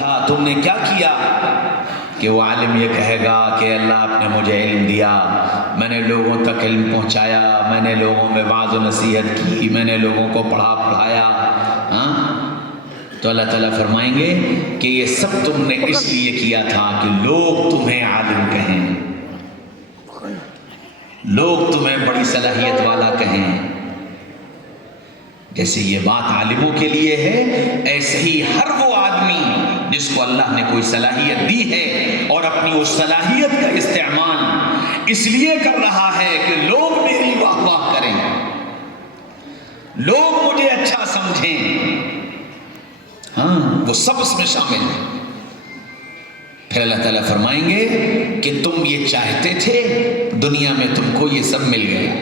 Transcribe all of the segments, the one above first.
تھا تم نے کیا کیا؟ کہ وہ عالم یہ کہے گا کہ اللہ آپ نے مجھے علم دیا، میں نے لوگوں تک علم پہنچایا، میں نے لوگوں میں وعظ و نصیحت کی، میں نے لوگوں کو پڑھایا، ہاں؟ تو اللہ تعالیٰ فرمائیں گے کہ یہ سب تم نے اس لیے کیا تھا کہ لوگ تمہیں عالم کہیں، لوگ تمہیں بڑی صلاحیت والا کہیں۔ جیسے یہ بات عالموں کے لیے ہے، ایسے ہی ہر وہ آدمی جس کو اللہ نے کوئی صلاحیت دی ہے اور اپنی اس صلاحیت کا استعمال اس لیے کر رہا ہے کہ لوگ میری واہ واہ کریں، لوگ مجھے اچھا سمجھیں، ہاں وہ سب اس میں شامل ہیں۔ پھر اللہ تعالیٰ فرمائیں گے کہ تم یہ چاہتے تھے، دنیا میں تم کو یہ سب مل گیا،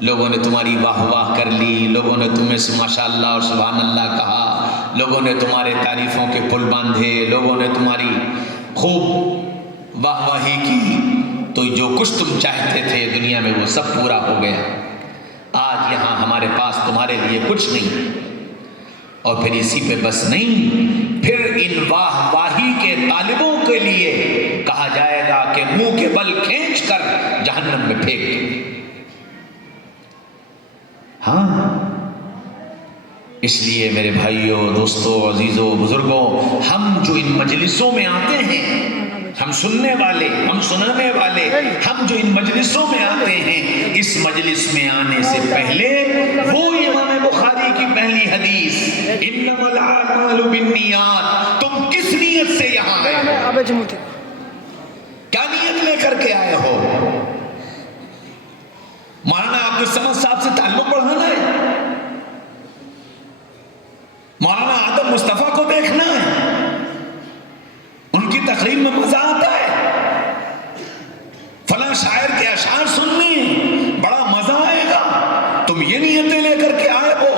لوگوں نے تمہاری واہ واہ کر لی، لوگوں نے تمہیں ماشاء اللہ اور سبحان اللہ کہا، لوگوں نے تمہارے تعریفوں کے پل باندھے، لوگوں نے تمہاری خوب واہ واہی کی، تو جو کچھ تم چاہتے تھے دنیا میں وہ سب پورا ہو گیا۔ آج یہاں ہمارے پاس تمہارے لیے کچھ نہیں، اور پھر اسی پہ بس نہیں، پھر ان واہ واہی کے طالبوں کے لیے کہا جائے گا کہ منہ کے بل کھینچ کر جہنم میں پھینک دو۔ ہاں، اس لیے میرے بھائیوں، دوستوں، عزیزوں، بزرگوں، ہم جو ان مجلسوں میں آتے ہیں، ہم سننے والے، ہم سنانے والے، ہم جو ان مجلسوں میں آتے ہیں، اس مجلس میں آنے سے پہلے وہ امام بخاری کی پہلی حدیث انما الاعمال بالنیات، تم کس نیت سے یہاں آئے ہو؟ کیا نیت لے کر کے آئے ہو؟ مولانا عبدالصمد صاحب سے تعلق بڑھانا ہے؟ مولانا آدم مصطفیٰ کو دیکھنا ہے؟ ان کی تقریر میں مزہ آتا ہے؟ فلاں شاعر کے اشعار سننے بڑا مزہ آئے گا؟ تم یہ نیتیں لے کر کے آئے ہو؟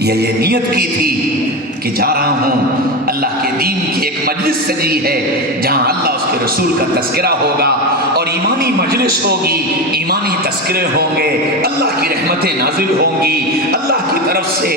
یا یہ نیت کی تھی کہ جا رہا ہوں اللہ کے دین کی ایک مجلس سجی ہے جہاں اللہ اس کے رسول کا تذکرہ ہوگا اور ایمانی مجلس ہوگی، ایمانی تذکرے ہوں گے، اللہ کی رحمتیں نازل ہوں گی، اللہ کی طرف سے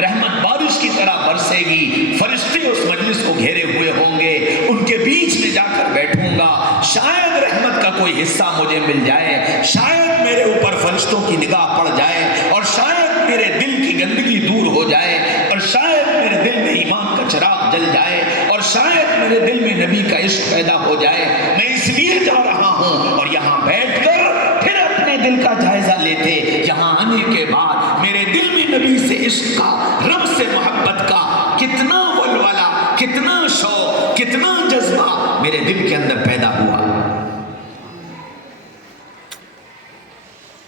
رحمت بارش کی طرح برسے گی، فرشتے اس مجلس کو گھیرے ہوئے ہوں گے، ان کے بیچ میں جا کر بیٹھوں گا، شاید رحمت کا کوئی حصہ مجھے مل جائے، شاید میرے اوپر فرشتوں کی نگاہ پڑ جائے، اور شاید میرے دل کی گندگی دور ہو جائے، اور شاید میرے دل میں ایمان کا چراغ جل جائے، اور شاید میرے دل میں نبی کا عشق پیدا ہو جائے۔ میں اس لیے جا رہا ہوں، اور یہاں بیٹھ کر پھر اپنے دل کا جائزہ لیتے، یہاں آنے کے بعد میرے دل میں نبی سے عشق کا، رب سے محبت کا کتنا ولولہ، کتنا شوق، کتنا جذبہ میرے دل کے اندر پیدا ہوا۔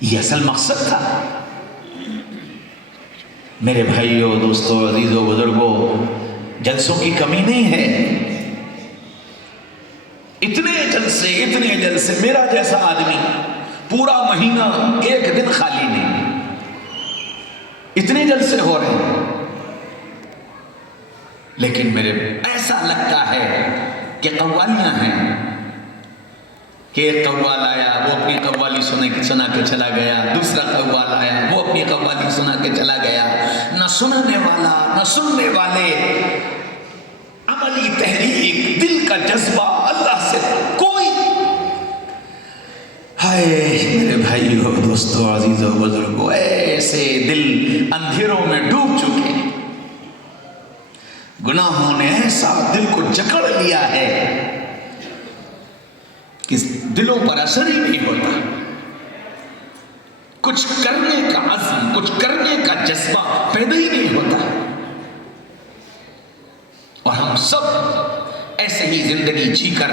یہ اصل مقصد تھا۔ میرے بھائیوں، دوستوں، عزیزوں، بزرگوں، جلسوں کی کمی نہیں ہے، اتنے جلسے، میرا جیسا آدمی پورا مہینہ ایک دن خالی نہیں، اتنے جلسے ہو رہے ہیں، لیکن میرے ایسا لگتا ہے کہ قوالیاں ہیں، کہ ایک قوال آیا، وہ اپنی قوالی سنا کے چلا گیا، دوسرا قوال آیا، وہ اپنی قوالی سنا کے چلا گیا، نہ سننے والا نہ سننے والے، عملی تحریک، دل کا جذبہ اللہ سے کوئی۔ ہائے میرے بھائیوں، دوستوں، عزیزوں، بزرگوں، ایسے دل اندھیروں میں ڈوب چکے، گناہوں نے ایسا دل کو جکڑ لیا ہے کہ دلوں پر اثر ہی نہیں ہوتا، کچھ کرنے کا عزم، کچھ کرنے کا جذبہ پیدا ہی نہیں ہوتا، اور ہم سب ایسے ہی زندگی جی کر،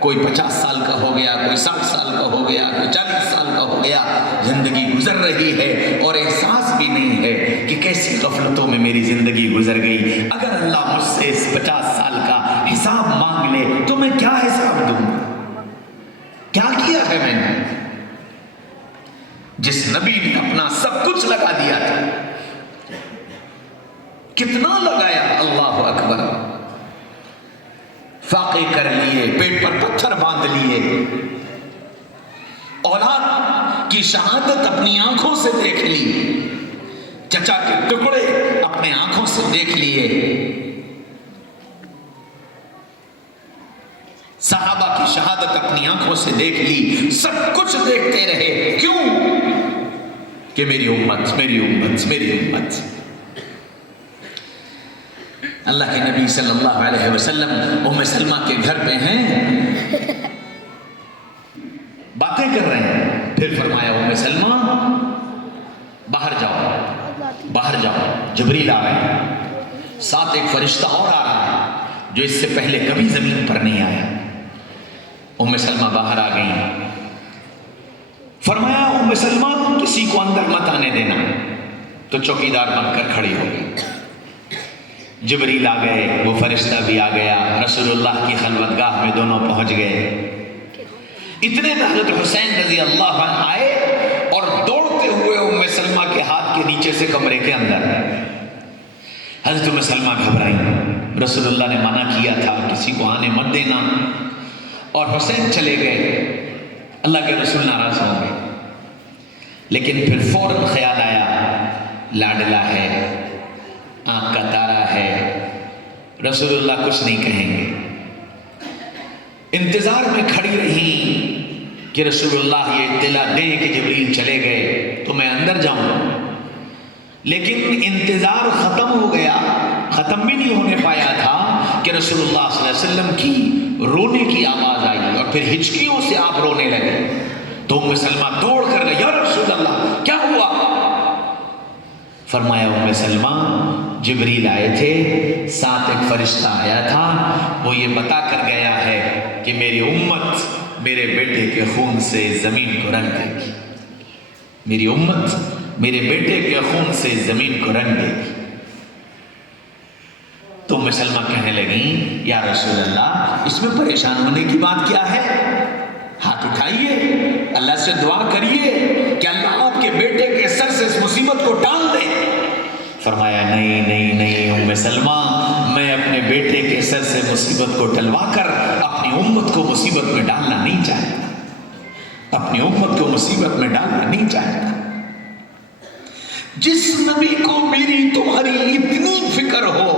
کوئی 50 سال کا ہو گیا، کوئی 60 سال کا ہو گیا، کوئی 40 سال کا ہو گیا، زندگی گزر رہی ہے اور احساس بھی نہیں ہے کہ کیسی غفلتوں میں میری زندگی گزر گئی۔ اگر اللہ مجھ سے اس 50 سال کا حساب مانگ لے تو میں کیا حساب دوں گا؟ کیا کیا ہے میں نے؟ جس نبی نے اپنا سب کچھ لگا دیا تھا، کتنا لگایا، اللہ اکبر، فاقے کر لیے، پیٹ پر پتھر باندھ لیے، اولاد کی شہادت اپنی آنکھوں سے دیکھ لی، چچا کے ٹکڑے اپنی اپنے آنکھوں سے دیکھ لیے. صحابہ کی شہادت اپنی آنکھوں سے دیکھ لی. سب کچھ دیکھتے رہے. کیوں؟ کہ میری امت، میری امت، میری امت. اللہ کے نبی صلی اللہ علیہ وسلم ام سلمہ کے گھر پہ ہیں، باتیں کر رہے ہیں. پھر فرمایا ام سلمہ باہر جاؤ، باہر جاؤ. جبریل آ رہے ہیں، ساتھ ایک فرشتہ اور آ رہا ہے جو اس سے پہلے کبھی زمین پر نہیں آیا. ام سلمہ باہر آ گئی. فرمایا ام سلمہ کسی کو اندر مت آنے دینا. تو چوکیدار بن کر کھڑی ہو گئی. جبریل آ گئے، وہ فرشتہ بھی آ گیا. رسول اللہ کی خلوت گاہ میں دونوں پہنچ گئے. اتنے میں حضرت حسین رضی اللہ عنہ آئے اور دوڑتے ہوئے ام سلمہ کے ہاتھ کے نیچے سے کمرے کے اندر. حضرت ام سلمہ گھبرائیں. رسول اللہ نے منع کیا تھا کسی کو آنے مت دینا. اور حسین چلے گئے. اللہ کے رسول ناراض ہوں گے. لیکن پھر فوراً خیال آیا لاڈلا ہے، آنکھ کا تارا ہے، رسول اللہ کچھ نہیں کہیں گے. انتظار میں کھڑی رہی کہ رسول اللہ یہ اطلاع دیں کہ جبریل چلے گئے تو میں اندر جاؤں. لیکن انتظار ختم ہو گیا. ختم بھی نہیں ہونے پایا تھا کہ رسول اللہ صلی اللہ علیہ وسلم کی رونے کی آواز آئی اور پھر ہچکیوں سے آپ رونے لگے. تو ام سلمہ دوڑ کر گئی، یا رسول اللہ کیا ہوا؟ فرمایا ام سلمہ جبریل آئے تھے، ساتھ ایک فرشتہ آیا تھا، وہ یہ بتا کر گیا ہے کہ میری امت میرے بیٹے کے خون سے زمین کو رنگ دے گی. میری امت میرے بیٹے کے خون سے زمین کو رنگ دے گی. تو ام سلمہ کہنے لگیں یا رسول اللہ اس میں پریشان ہونے کی بات کیا ہے؟ ہاتھ اٹھائیے، اللہ سے دعا کریے کہ اللہ آپ کے بیٹے کے سر سے اس مصیبت کو ٹال دے. فرمایا نہیں نہیں نہیں ام سلمہ، میں اپنے بیٹے کے سر سے مصیبت کو ٹلوا کر اپنی امت کو مصیبت میں ڈالنا نہیں چاہتا. اپنی امت کو مصیبت میں ڈالنا نہیں چاہتا. جس نبی کو میری تمہاری اتنی فکر ہو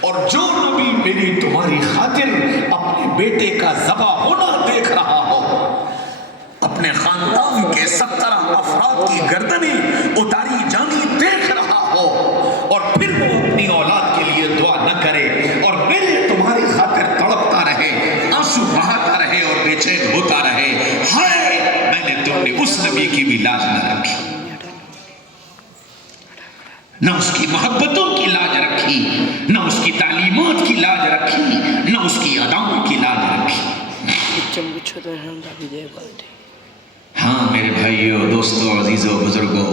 اور جو نبی میری تمہاری خاطر اپنے بیٹے کا ذبح ہونا دیکھ رہا ہو، اپنے خاندان کے 70 افراد کی گردنیں اتاری جانی دیکھ رہا ہو اور پھر وہ اپنی اولاد کے لیے دعا نہ کرے اور میرے تمہاری خاطر تڑپتا رہے، آنسو بہاتا رہے اور بے چین ہوتا رہے، ہائے میں نے تم نے اس نبی کی بھی لاج نہ رکھی، نہ اس کی محبتوں کی لاج رکھی، نہ اس کی تعلیمات کی لاج رکھی، نہ اس کی اداؤں کی لاج رکھی. ہاں میرے بھائیو، دوستو، عزیزو، بزرگو،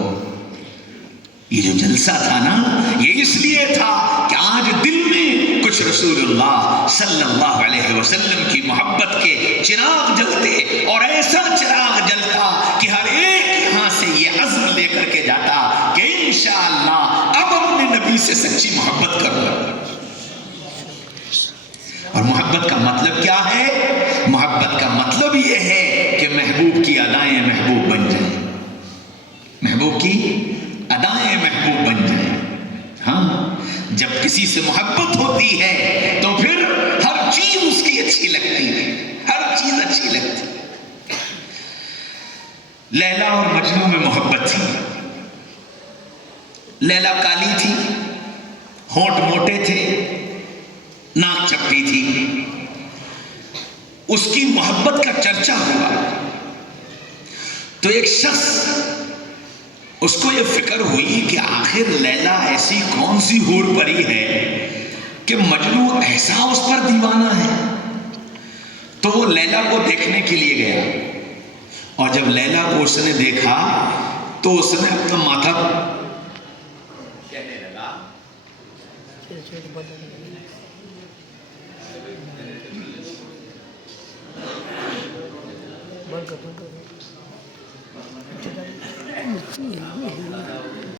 یہ جو جلسہ تھا نا یہ اس لیے تھا کہ آج دل میں کچھ رسول اللہ صلی اللہ علیہ وسلم کی محبت کے چراغ جلتے اور ایسا چراغ جلتا کہ ہر ایک یہاں سے یہ عزم لے کر کے جاتا کہ انشاءاللہ اب اپنے نبی سے سچی محبت کرو. اور محبت کا مطلب کیا ہے؟ محبت کا مطلب یہ ہے کہ محبوب کی ادائیں محبوب بن جائیں، محبوب کی ادائیں محبوب بن جائیں. ہاں جب کسی سے محبت ہوتی ہے تو پھر ہر چیز اس کی اچھی لگتی ہے، ہر چیز اچھی لگتی ہے. لیلا اور مجنوں میں محبت تھی. لیلا کالی تھی، ہونٹ موٹے تھے، ناک چپٹی تھی. اس کی محبت کا چرچا ہوا تو ایک شخص اس کو یہ فکر ہوئی کہ آخر لیلا ایسی کون سی حور پری ہے کہ مجنوں ایسا اس پر دیوانہ ہے. تو وہ لیلا کو دیکھنے کے لیے گیا اور جب لیلا کو اس نے دیکھا تو اس نے اپنا ماتھا کہنے لگا